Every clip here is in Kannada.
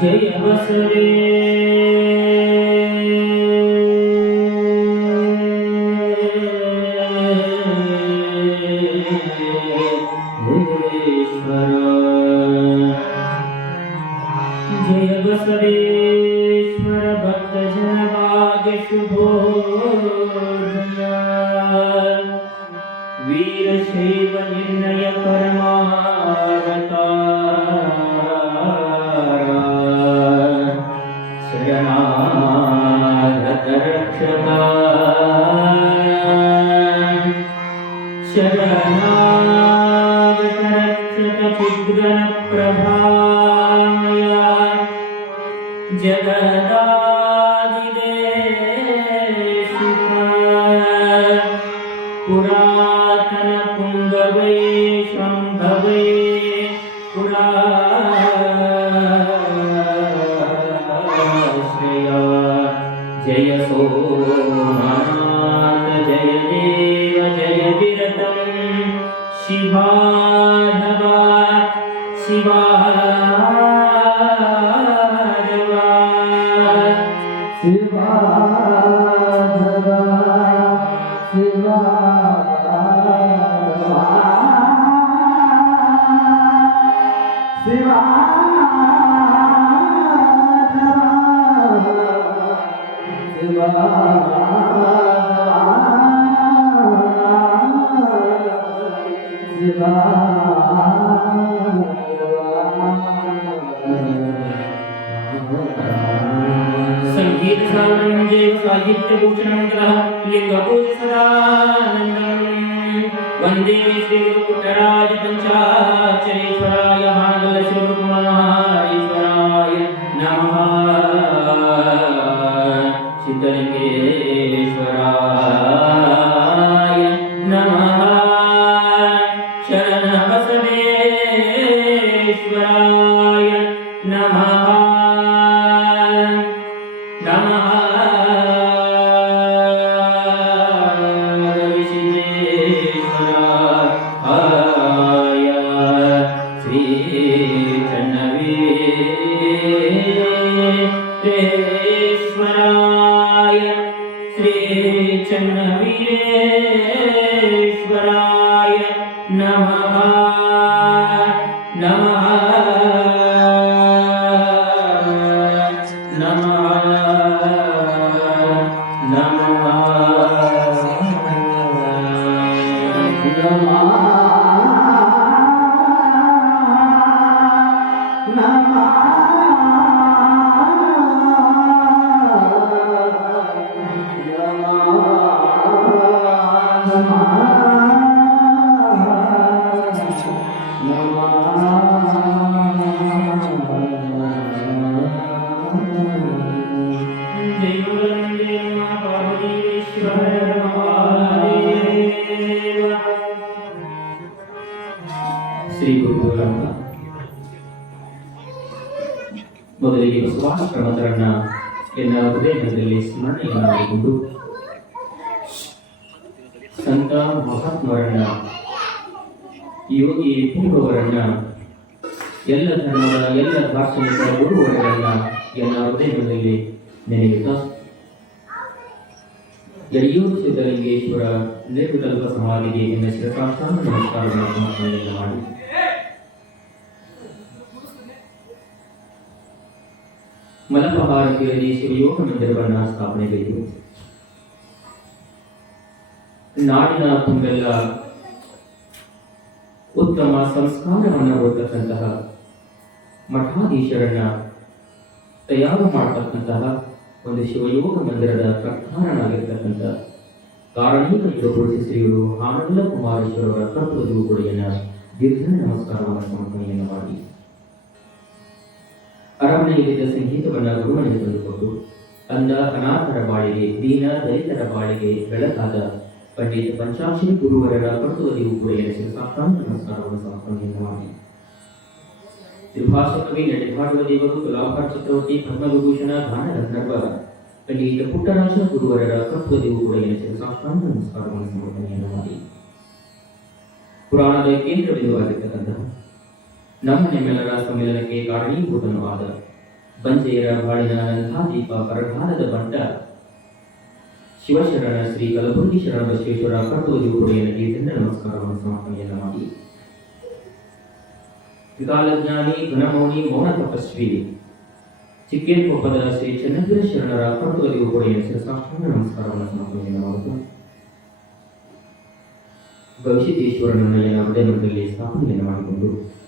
ಜಯ ಬಸವೇ वीरशैव निर्णय परमागता शरणागतरक्षका शरणागतरक्षकचिद्रनप्रभामया जगत् Shiva. स्वादिष्टभूषणग्रह लिङ्गपूजसदानन्दम् वंदे श्रीगुरुकुटराज पञ्चाक्षरेश्वराय माङ्गलशिवकुमारेश्वराय नमः। सिद्धलिङ्गेश्वराय ಶ್ರೀ ಮೊದಲಿಗೆ ಪ್ರಮತರನ್ನ ಎಲ್ಲ ಹೃದಯದಲ್ಲಿ ಸ್ಮರಣೆ ಮಾಡಿಕೊಂಡು ಸಂತ ಮಹಾತ್ಮರನ್ನ, ಯೋಗಿ ಪೂರ್ವವರನ್ನ, ಎಲ್ಲ ಧರ್ಮದ ಎಲ್ಲ ದಾರ್ಶನಿಕ ಗುರುವರನ್ನ ಎಲ್ಲ ಹೃದಯದಲ್ಲಿ ನೆನೆಯುತ್ತಾ ಯಡಿಯೂರು ಸಿದ್ಧಲಿಂಗೇಶ್ವರ ನಿರ್ವಿಕಲ್ಪ ಸಮಾಧಿಗೆ ಎನ್ನ ಶಿರಸಾಷ್ಟಾಂಗ ನಮಸ್ಕಾರವನ್ನು ಸಮರ್ಪಣೆಯನ್ನು ಮಾಡಿ ಮಲಪಹಾರತಿಯಲ್ಲಿ ಶಿವಯೋಗ ಮಂದಿರವನ್ನು ಸ್ಥಾಪನೆಗೈದು ನಾಡಿನ ತುಂಬೆಲ್ಲ ಉತ್ತಮ ಸಂಸ್ಕಾರವನ್ನು ಓದತಕ್ಕಂತಹ ಮಠಾಧೀಶರನ್ನ ತಯಾರು ಮಾಡತಕ್ಕಂತಹ ಒಂದು ಶಿವಯೋಗ ಮಂದಿರದ ಪ್ರಧಾನನಾಗಿರ್ತಕ್ಕಂಥ ಕಾರಣೀಕ ಯೋಗಪುರುಷ ಶ್ರೀಗಳು ಆನಂದ ಕುಮಾರೇಶ್ವರವರ ಕರ್ತವ್ಯವು ಕೊಡುಗೆಯನ್ನು ದೀರ್ಘ ನಮಸ್ಕಾರವನ್ನು ಸಮರ್ಪಣೆಯನ್ನು ಮಾಡಿ ಅರಮನೆಯಲ್ಲಿದ್ದ ಸಂಗೀತವನ್ನ ಗುರುಮನೆಗೆ ತಂದುಕೊಟ್ಟು ಅಂಧ ಅನಾಥರ ಬಾಳಿಗೆ ದೀನ ದಲಿತರ ಬಾಳಿಗೆ ಬೆಳಕಾದ ಪಂಡಿತ ಪಂಚಾಕ್ಷರಿ ಗುರುವರರ ಕರ್ತುವರಿಗೂ ಕೂಡ ಎನಿಸಿದ ಸಾಷ್ಟಾಂಗ ನಮಸ್ಕಾರವನ್ನು ಸಮರ್ಪಣೆಯನ್ನು ಮಾಡಿ ತ್ರಿಭಾಷಾ ಕವಿ ನಡೆದಾಡುವ ದೇವರು ಕಲಾಕಾರ ಚಕ್ರವರ್ತಿ ಪದ್ಮವಿಭೂಷಣ ಗಾನ ಗಂಧರ್ವ ಪಂಡಿತ ಪುಟ್ಟರಾಜ ಗುರುವರರ ಕರ್ತುವರಿಗೂ ಕೂಡ ಎನಿಸಿದ ಸಾಷ್ಟಾಂಗ ನಮಸ್ಕಾರವನ್ನು ಸಮರ್ಪಣೆಯನ್ನು ಮಾಡಿ ಪುರಾಣದ ಕೇಂದ್ರ ಬಿಂದುವಾಗಿರ್ತಕ್ಕಂತಹ ನಮ್ಮ ನಿಮ್ಮೆಲ್ಲರ ಸಮ್ಮೇಳನಕ್ಕೆ ಕಾರಣೀಭೂತನೂ ಆದ ಬಂಜೆಯರ ಬಾಳಿನ ನಂದಾದೀಪ ಪರಭಾರದ ಬಂಡ ಶಿವಶರಣ ಶ್ರೀ ಕಲಬುರ್ಗಿ ಶರಣ ಬಸವೇಶ್ವರ ಕರ್ತವ್ಯ ಕೊಡೆಯನಿಗೆ ದಂಡ ನಮಸ್ಕಾರವನ್ನು ಸಮರ್ಪಣೆಯನ್ನು ಮಾಡಿ. ವಿಕಾಲಜ್ಞಾನಿ ಘನಮೌನಿ ಮೌನ ತಪಸ್ವಿ. ಚಿಕ್ಕೇನಕೊಪ್ಪದ ಶ್ರೀ ಚನ್ನಗಿರ ಶರಣರ ಕರ್ತವ್ಯ ಕೊಡೆಯ ಶಿರಸಾಷ್ಟಾಂಗ ನಮಸ್ಕಾರವನ್ನು ಸಮರ್ಪಣೆಯನ್ನು ಮಾಡುವುದು. ಮೇಲೆ ಹೃದಯದಲ್ಲಿ ಸ್ಥಾಪನೆಯನ್ನು ಮಾಡಿಕೊಂಡು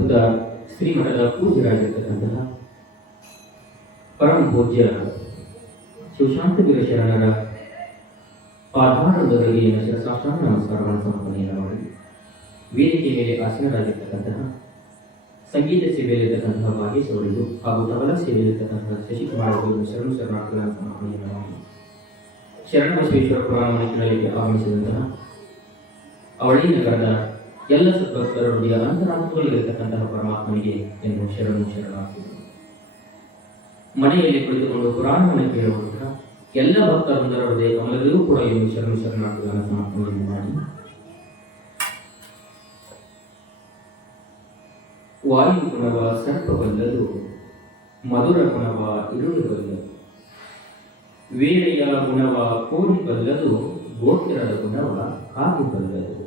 ಪ್ರಸ್ತುತ ಶ್ರೀಮಠದ ಪೂಜ್ಯರಾಗಿರ್ತಕ್ಕಂತಹ ಪರಮ ಪೂಜ್ಯ ಶಿವಶಾಂತವೀರ ಶರಣರ ಪಾದಾರದಲ್ಲಿ ಶಿರಸಾಷ್ಟಾಂಗ ನಮಸ್ಕಾರವನ್ನು ಸಮರ್ಪಣೆಯನ್ನು ಮಾಡಿ ವೇದಿಕೆ ಮೇಲೆ ಆಸೀನರಾಗಿರ್ತಕ್ಕಂತಹ ಸಂಗೀತ ಸೇವೆಯಲ್ಲಿರ್ತಕ್ಕಂತಹ ಭಾಗೇಶ್ ಅವರಿಗೂ ಹಾಗೂ ತಬಲ ಸೇವೆಯಲ್ಲಿರ್ತಕ್ಕಂತಹ ಶಶಿಕುಮಾರ್ ಅವರಿಗೂ ಶರಣು ಶರಣಾರ್ಥಿಗಳ ಸಮರ್ಪಣೆಯನ್ನು ಮಾಡಿ ಶರಣ ಬಸವೇಶ್ವರ ಪುರಾಣ ಕೇಳಲಿಕ್ಕೆ ಆಗಮಿಸಿದಂತಹ ಅವಳಿ ನಗರದ ಎಲ್ಲ ಸದ್ಭಕ್ತರೊಂದಿಗೆ ಅಂತರಾತ್ಮಗಳಿರತಕ್ಕಂತಹ ಪರಮಾತ್ಮನಿಗೆ ಎಂದು ಶರಣು ಶರಣಾಗ್ತಿದ್ದರು ಮನೆಯಲ್ಲಿ ಕುಳಿತುಕೊಂಡು ಪುರಾಣವನ್ನು ಕೇಳುವಂತಹ ಎಲ್ಲ ಭಕ್ತರೊಂದರೊಡೆ ಕಮಲರಿಗೂ ಕೂಡ ಎಂದು ಶರಣು ಶರಣಾರ್ಥಿಗಳನ್ನು ಸಮರ್ಪಣೆಯನ್ನು ಮಾಡಿ. ವಾಯು ಗುಣವ ಸರ್ಪವಲ್ಲದು, ಮಧುರ ಗುಣವ ಇರುಳು ಬಲ್ಲದು ವೇಳೆಯ ಗುಣವ ಕೋರಿಬಲ್ಲದು ಗೋತ್ರದ ಗುಣವ ಕಾದಿಬಲ್ಲದು.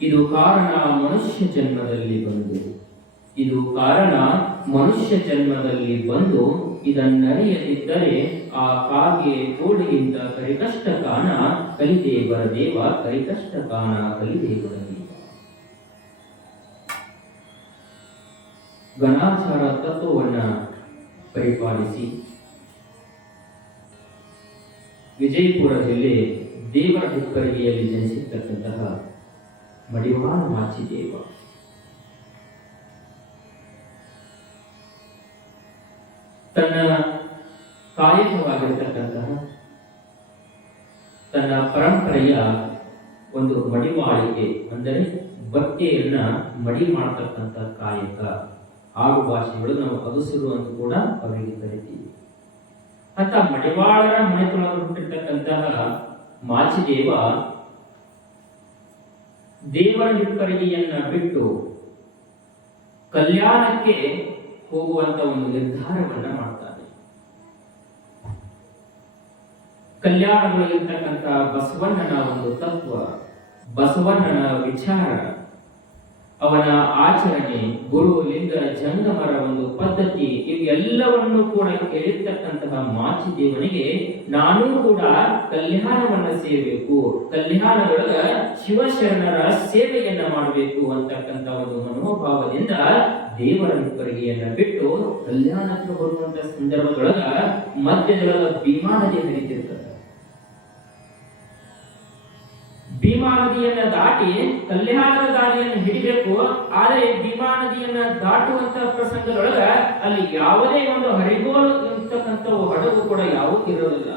ಇದು ಕಾರಣ ಮನುಷ್ಯ ಜನ್ಮದಲ್ಲಿ ಬಂದು, ಇದು ಕಾರಣ ಮನುಷ್ಯ ಜನ್ಮದಲ್ಲಿ ಬಂದು ಇದನ್ನರಿಯದಿದ್ದರೆ ಆ ಕಾಗೆ ಕೋಡಿಗಿಂತ ಕರಿಕಷ್ಟ ಕಾಣ ಕಲಿತೆ ಬರದೇವ ಕರಿಕಷ್ಟ ಕಾಣ ಕಲಿತೆ ಬರದೇವ ಗಣಾಚಾರ ತತ್ವವನ್ನ ಪರಿಪಾಲಿಸಿ, ವಿಜಯಪುರ ಜಿಲ್ಲೆ ದೇವರ ಹೆಪ್ಪರಿಗೆಯಲ್ಲಿ ಜನಿಸಿರ್ತಕ್ಕಂತಹ ಮಡಿವಾಳ ಮಾಚಿದೇವ. ತನ್ನ ಕಾಯಕವಾಗಿರತಕ್ಕಂತಹ ತನ್ನ ಪರಂಪರೆಯ ಒಂದು ಮಡಿವಾಳಿಕೆ ಅಂದರೆ ಬಟ್ಟೆಯನ್ನ ಮಡಿ ಮಾಡತಕ್ಕಂಥ ಕಾಯಕ. ಆಡು ಭಾಷೆಗಳು ನಾವು ಅಗಸರು ಅಂತ ಕೂಡ ಅವರಿಗೆ ಕರಿತೀವಿ. ಅಂತ ಮಡಿವಾಳರ ಮನೆತೊಳಗೆ ಹುಟ್ಟಿರ್ತಕ್ಕಂತಹ ಮಾಚಿದೇವ ದೇವರ ಹಿಪ್ಪರಿಗೆಯನ್ನು ಬಿಟ್ಟು ಕಲ್ಯಾಣಕ್ಕೆ ಹೋಗುವಂತ ಒಂದು ನಿರ್ಧಾರವನ್ನ ಮಾಡ್ತಾನೆ ಕಲ್ಯಾಣದಲ್ಲಿರ್ತಕ್ಕಂಥ ಬಸವಣ್ಣನ ಒಂದು ತತ್ವ ಬಸವಣ್ಣನ ವಿಚಾರ ಅವನ ಆಚರಣೆ ಗುರು ಲಿಂಗ ಜಂಗಮರ ಒಂದು ಪದ್ಧತಿ ಇವೆಲ್ಲವನ್ನು ಕೂಡ ಕೇಳಿರ್ತಕ್ಕಂತಹ ಮಾಚಿದೇವನಿಗೆ ನಾನು ಕೂಡ ಕಲ್ಯಾಣವನ್ನ ಸೇರಬೇಕು. ಕಲ್ಯಾಣದೊಳಗ ಶಿವಶರಣರ ಸೇವೆಯನ್ನ ಮಾಡಬೇಕು ಅಂತಕ್ಕಂತ ಒಂದು ಮನೋಭಾವದಿಂದ ದೇವರ ಕೊರಗೆಯನ್ನ ಬಿಟ್ಟು ಕಲ್ಯಾಣಕ್ಕೆ ಬರುವಂತ ಸಂದರ್ಭದೊಳಗ ಮಧ್ಯದೊಳಗ ಭೀಮಾ ನದಿ ಭೀಮಾ ನದಿಯನ್ನ ದಾಟಿ ಕಲ್ಯಾಣದ ದಾರಿಯನ್ನು ಹಿಡಿಬೇಕು. ಆದರೆ ಭೀಮಾ ನದಿಯನ್ನ ದಾಟುವಂತ ಪ್ರಸಂಗದೊಳಗ ಅಲ್ಲಿ ಯಾವುದೇ ಒಂದು ಹರಿಗೋಲು ಇರ್ತಕ್ಕಂಥ ಹಡಗು ಕೂಡ ಯಾವೂ ಇರೋದಿಲ್ಲ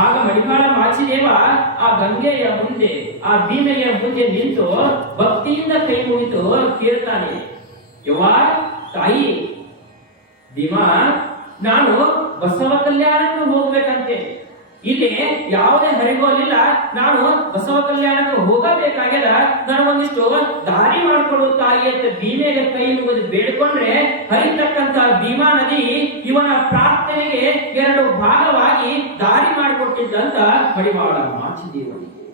ಆಗ ಮಡಿವಾಳ ಮಾಚಿದೇವ ಆ ಗಂಗೆಯ ಮುಂದೆ, ಆ ಭೀಮೆಯ ಮುಂದೆ ನಿಂತು ಭಕ್ತಿಯಿಂದ ಕೈ ಮುಗಿದು ಕೇಳ್ತಾನೆ, ಯವ್ವ, ತಾಯಿ, ಭೀಮಾ, ನಾನು ಬಸವ ಕಲ್ಯಾಣಕ್ಕೆ ಹೋಗ್ಬೇಕಂತೆ. ಇಲ್ಲಿ ಯಾವುದೇ ಹರಿಗೋಲಿಲ್ಲ ನಾನು ಬಸವ ಕಲ್ಯಾಣಕ್ಕೆ ಹೋಗಬೇಕಾಗ್ಯದ ಒಂದಿಷ್ಟು ದಾರಿ ಮಾಡಿಕೊಡು ತಾಯಿ ಅಂತ ಭೀಮೆಗೆ ಕೈ ಮುಗಿದು ಬೇಡ್ಕೊಂಡ್ರೆ ಹರಿತಕ್ಕಂತ ಭೀಮಾ ನದಿ ಇವನ ಪ್ರಾರ್ಥನೆಗೆ ಎರಡು ಭಾಗವಾಗಿ ದಾರಿ ಮಾಡಿಕೊಟ್ಟಿದ್ದಂತ ಮಡಿವಾಳ ಮಾಚಿದೇವನಿಗೆ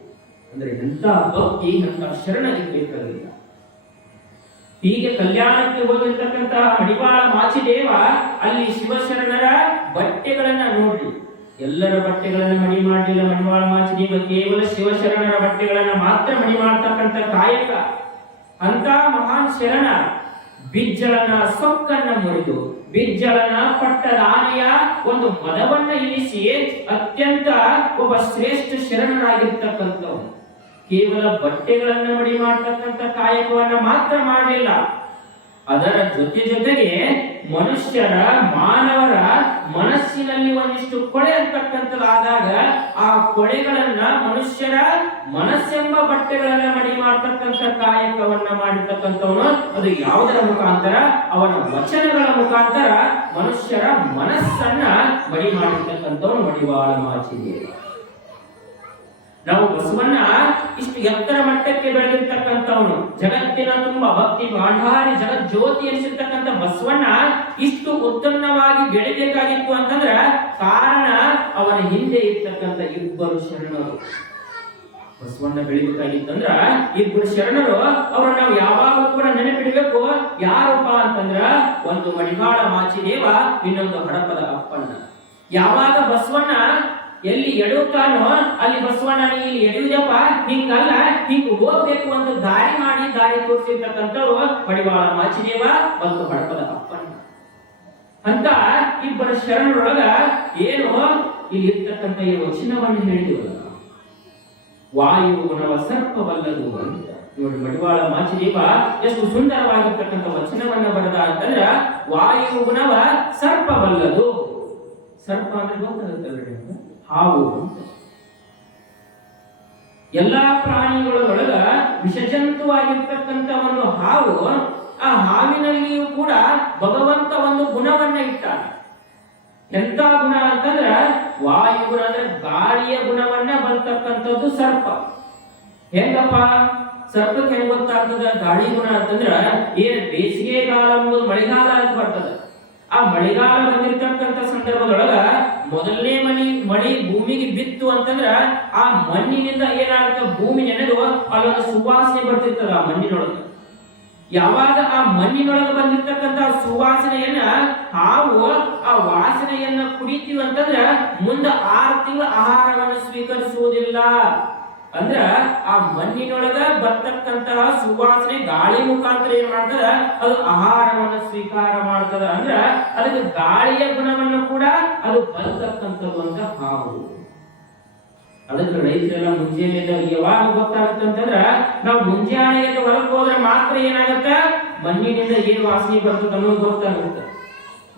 ಅಂದ್ರೆ ಎಂತ ಭಕ್ತಿ ಎಂತ ಶರಣರಿಗೆ ಬೇಕಾಗಿಲ್ಲ ಹೀಗೆ ಕಲ್ಯಾಣಕ್ಕೆ ಹೋಗಿರ್ತಕ್ಕಂತಹ ಮಡಿವಾಳ ಮಾಚಿದೇವ ಅಲ್ಲಿ ಶಿವಶರಣರ ಬಟ್ಟೆಗಳನ್ನ ನೋಡ್ರಿ ಎಲ್ಲರ ಬಟ್ಟೆಗಳನ್ನ ಮಡಿ ಮಾಡಲಿಲ್ಲ ಮಡಿವಾಳ ಮಾಚಿದೇವ ಕೇವಲ ಶಿವಶರಣರ ಬಟ್ಟೆಗಳನ್ನ ಮಾತ್ರ ಮಡಿ ಮಾಡ್ತಕ್ಕಂಥ ಕಾಯಕ. ಅಂತ ಮಹಾನ್ ಶರಣ ಬಿಜ್ಜಳನ ಸೊಕ್ಕನ್ನ ಮುರಿದು, ಬಿಜ್ಜಳನ ಪಟ್ಟ ಆನೆಯ ಒಂದು ಮದವನ್ನ ಇಳಿಸಿ ಅತ್ಯಂತ ಒಬ್ಬ ಶ್ರೇಷ್ಠ ಶರಣನಾಗಿರ್ತಕ್ಕಂಥವನು. ಕೇವಲ ಬಟ್ಟೆಗಳನ್ನ ಮಡಿ ಮಾಡ್ತಕ್ಕಂಥ ಕಾಯಕವನ್ನ ಮಾತ್ರ ಮಾಡಲಿಲ್ಲ. ಅದರ ಜೊತೆ ಜೊತೆಗೆ ಮನುಷ್ಯರ ಮಾನವರ ಮನಸ್ಸಿನಲ್ಲಿ ಒಂದಿಷ್ಟು ಕೊಳೆ ಅಂತಕ್ಕಂಥದ್ದಾದಾಗ ಆ ಕೊಳೆಗಳನ್ನ ಮನುಷ್ಯರ ಮನಸ್ಸೆಂಬ ಬಟ್ಟೆಗಳನ್ನ ಮಡಿ ಮಾಡ್ತಕ್ಕಂಥ ಕಾಯಕವನ್ನ ಮಾಡಿರ್ತಕ್ಕಂಥವನು, ಅದು ಯಾವುದರ ಮುಖಾಂತರ? ಅವನ ವಚನಗಳ ಮುಖಾಂತರ ಮನುಷ್ಯರ ಮನಸ್ಸನ್ನ ಮಡಿ ಮಾಡಿರ್ತಕ್ಕಂಥವನು ಮಡಿವಾಳ ಮಾಚಿದೇವ. ನಾವು ಬಸವಣ್ಣ ಇಷ್ಟು ಎತ್ತರ ಮಟ್ಟಕ್ಕೆ ಬೆಳೆದಿರ್ತಕ್ಕಂಥವನು, ಜಗತ್ತಿನ ತುಂಬಾ ಭಕ್ತಿ ಬಾಂಡಾರಿ ಜಗತ್ ಜ್ಯೋತಿ ಎನಿಸಿರ್ತಕ್ಕಂಥ ಬಸವಣ್ಣ ಇಷ್ಟು ಉತ್ತನ್ನವಾಗಿ ಬೆಳಿಬೇಕಾಗಿತ್ತು ಅಂತಂದ್ರ ಕಾರಣ ಅವನ ಹಿಂದೆ ಇರ್ತಕ್ಕಂಥ ಇಬ್ಬರು ಶರಣರು. ಬಸವಣ್ಣ ಬೆಳಿಬೇಕಾಗಿತ್ತಂದ್ರ ಇಬ್ಬರು ಶರಣರು, ಅವ್ರನ್ನ ನಾವು ಯಾವಾಗಲೂ ಕೂಡ ನೆನಪಿಡಬೇಕು, ಯಾರಪ್ಪ ಅಂತಂದ್ರ ಒಂದು ಮಡಿವಾಳ ಮಾಚಿದೇವ, ಇನ್ನೊಂದು ಹಡಪದ ಅಪ್ಪಣ್ಣ. ಯಾವಾಗ ಬಸವಣ್ಣ ಎಲ್ಲಿ ಎಡುತ್ತಾನೋ ಅಲ್ಲಿ ಬಸವಣ್ಣ ಇಲ್ಲಿ ಎಡುವುದಪ್ಪ ಹಿಂಗಲ್ಲ ಹಿಂಗ್ ಹೋಗ್ಬೇಕು ಅಂತ ದಾರಿ ಮಾಡಿ ದಾರಿ ತೋರಿಸಿರ್ತಕ್ಕಂಥವ್ರು ಮಡಿವಾಳ ಮಾಚಿದೇವ, ಬಂತು ಅಪ್ಪಣ್ಣ. ಅಂತ ಇಬ್ಬರ ಶರಣರೊಳಗ ಏನು ಇಲ್ಲಿ ಇರ್ತಕ್ಕಂಥ ವಚನವನ್ನು ಹೇಳಿದವಲ್ಲ ವಾಯು ಗುಣವ ಸರ್ಪವಲ್ಲದು ಅಂತ. ನೋಡಿ ಮಡಿವಾಳ ಮಾಚಿದೇವ ಎಷ್ಟು ಸುಂದರವಾಗಿರ್ತಕ್ಕಂಥ ವಚನವನ್ನು ಬರೆದ ಅಂತಂದ್ರ ವಾಯು ಗುಣವ ಸರ್ಪವಲ್ಲದು. ಸರ್ಪ ಅಂದ್ರೆ ಗೊತ್ತಾಗುತ್ತೆ? ಹಾವು. ಎಲ್ಲ ಪ್ರಾಣಿಗಳೊಳಗ ವಿಷಜಂತುವಾಗಿರ್ತಕ್ಕಂಥ ಒಂದು ಹಾವು, ಆ ಹಾವಿನಲ್ಲಿಯೂ ಕೂಡ ಭಗವಂತ ಒಂದು ಗುಣವನ್ನ ಇಟ್ಟಾನೆ. ಎಂತ ಗುಣ ಅಂತಂದ್ರ ವಾಯು ಗುಣ ಅಂದ್ರೆ ಗಾಳಿಯ ಗುಣವನ್ನ ಬರ್ತಕ್ಕಂಥದ್ದು ಸರ್ಪ. ಹೆಂಗಪ್ಪ? ಸರ್ಪಕ್ಕೆ ಹೆಂಗ್ ಗೊತ್ತಾಗ್ತದ? ಗಾಳಿ ಗುಣ ಅಂತಂದ್ರ ಏನ್ ಬೇಸಿಗೆ ಕಾಲ ಅಂಬುದು ಮಳೆಗಾಲ ಅಂತ ಬರ್ತದ. ಆ ಮಳೆಗಾಲ ಬಂದಿರ್ತಕ್ಕಂಥ ಸಂದರ್ಭದೊಳಗ ಮೊದಲನೇ ಮನಿ ಮಳಿ ಭೂಮಿಗೆ ಬಿತ್ತು ಅಂತಂದ್ರ ಆ ಮಣ್ಣಿನಿಂದ ಏನಾಗುತ್ತೆ? ಭೂಮಿ ನೆನೆದು ಅಲ್ಲೊಂದು ಸುವಾಸನೆ ಬರ್ತಿರ್ತದ ಆ ಮಣ್ಣಿನೊಳಗ. ಯಾವಾಗ ಆ ಮಣ್ಣಿನೊಳಗೆ ಬಂದಿರ್ತಕ್ಕಂಥ ಸುವಾಸನೆಯನ್ನ ಹಾವು ಆ ವಾಸನೆಯನ್ನ ಕುಡಿತೀವಿ ಅಂತಂದ್ರ ಮುಂದೆ ಆರು ತಿಂಗಳ ಆಹಾರವನ್ನು ಸ್ವೀಕರಿಸುವುದಿಲ್ಲ. ಅಂದ್ರ ಆ ಮಣ್ಣಿನೊಳಗ ಬರ್ತಕ್ಕಂತಹ ಸುವಾಸನೆ ಗಾಳಿ ಮುಖಾಂತರ ಏನ್ ಮಾಡ್ತದ? ಅದು ಆಹಾರವನ್ನು ಸ್ವೀಕಾರ ಮಾಡ್ತದ. ಅಂದ್ರ ಅದಕ್ಕೆ ಗಾಳಿಯ ಗುಣವನ್ನು ಕೂಡ ಅದು ಬರ್ತಕ್ಕಂಥದ್ದು ಅಂತ ಹಾವು. ಅದಕ್ಕೆ ರೈತರೆಲ್ಲ ಮುಂಜಾನೆ ಯಾವಾಗ ಗೊತ್ತಾಗುತ್ತೆ ಅಂತಂದ್ರ ನಾವು ಮುಂಜಾನೆ ಹೊರಗೆ ಹೋದ್ರೆ ಮಾತ್ರ ಏನಾಗತ್ತ? ಮಣ್ಣಿನಿಂದ ಏನು ವಾಸನೆ ಬರ್ತದೆ ಅನ್ನೋದು ಗೊತ್ತಾಗುತ್ತೆ.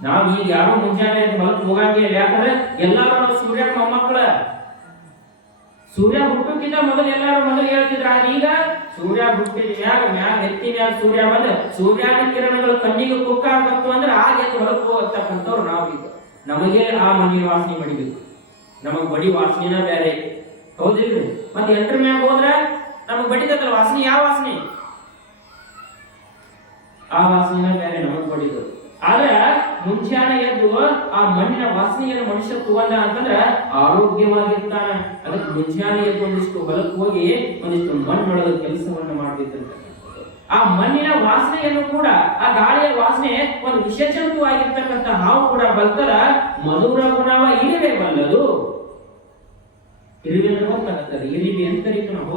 ನಾವು ಈಗ ಯಾರು ಮುಂಜಾನೆ ಹೊಲಕ್ಕೆ ಹೋಗಂಗಿಲ್ಲ. ಯಾಕಂದ್ರೆ ಎಲ್ಲಾರು ಸೂರ್ಯ ಮೊಮ್ಮಕ್ಕಳ. ಸೂರ್ಯ ಹುಟ್ಟಕ್ಕಿಂತ ಮೊದಲು ಎಲ್ಲರೂ ಮೊದಲು ಹೇಳ್ತಿದ್ರು, ಆದ್ರೆ ಈಗ ಸೂರ್ಯ ಹುಟ್ಟಿದ ಮ್ಯಾಗ ಮ್ಯಾಗ ಎತ್ತಿ ಮ್ಯಾಗ ಸೂರ್ಯ ಬಂದ, ಸೂರ್ಯನ ಕಿರಣಗಳು ಕಣ್ಣಿಗೆ ಕುಕ್ಕಾಗತ್ತು ಅಂದ್ರೆ ಆಗ ಎದ್ದು ಹೊರಗೆ ನಾವು ಈಗ ನಮಗೆ ಆ ಮನೆ ವಾಸನೆ ಮಡಿಬೇಕು ನಮಗ್ ಬಡಿ ವಾಸನೆನ ಬೇರೆ ಹೌದಿಲ್ರಿ? ಮತ್ತೆ ಎಂಟ್ರ ಮ್ಯಾಗ ಹೋದ್ರ ನಮಗ್ ಬಡಿತದಲ್ಲ ವಾಸನೆ ಯಾವ ವಾಸನೆ? ಆ ವಾಸನೆನ ಬೇರೆ ನಮಗ್ ಬಡಿದು ಆದ್ರ ಮುಂಚಾನೆ ಎದ್ದು ಆ ಮಣ್ಣಿನ ವಾಸನೆಯನ್ನು ಮನುಷ್ಯ ತಗೊಂಡ ಅಂತಂದ್ರ ಆರೋಗ್ಯವಾಗಿರ್ತಾನ. ಅದಕ್ಕೆ ಮುಂಜಾನೆ ಎದ್ದು ಒಂದಿಷ್ಟು ಹೊಲಕ್ಕೆ ಹೋಗಿ ಒಂದಿಷ್ಟು ಮಣ್ಣೊಳಗ ಕೆಲಸವನ್ನು ಮಾಡ್ತಿದ್ದಂತ. ಆ ಮಣ್ಣಿನ ವಾಸನೆಯನ್ನು ಕೂಡ, ಆ ಗಾಳಿಯ ವಾಸನೆ ಒಂದು ವಿಷಜಂತು ಆಗಿರ್ತಕ್ಕಂಥ ಹಾವು ಕೂಡ ಬಲ್ತರ ಮಧುರ ಗುಣವ ಇರುವೆ ಬಲ್ಲದು ಇರುವೆ ಅಂತ ನಾವು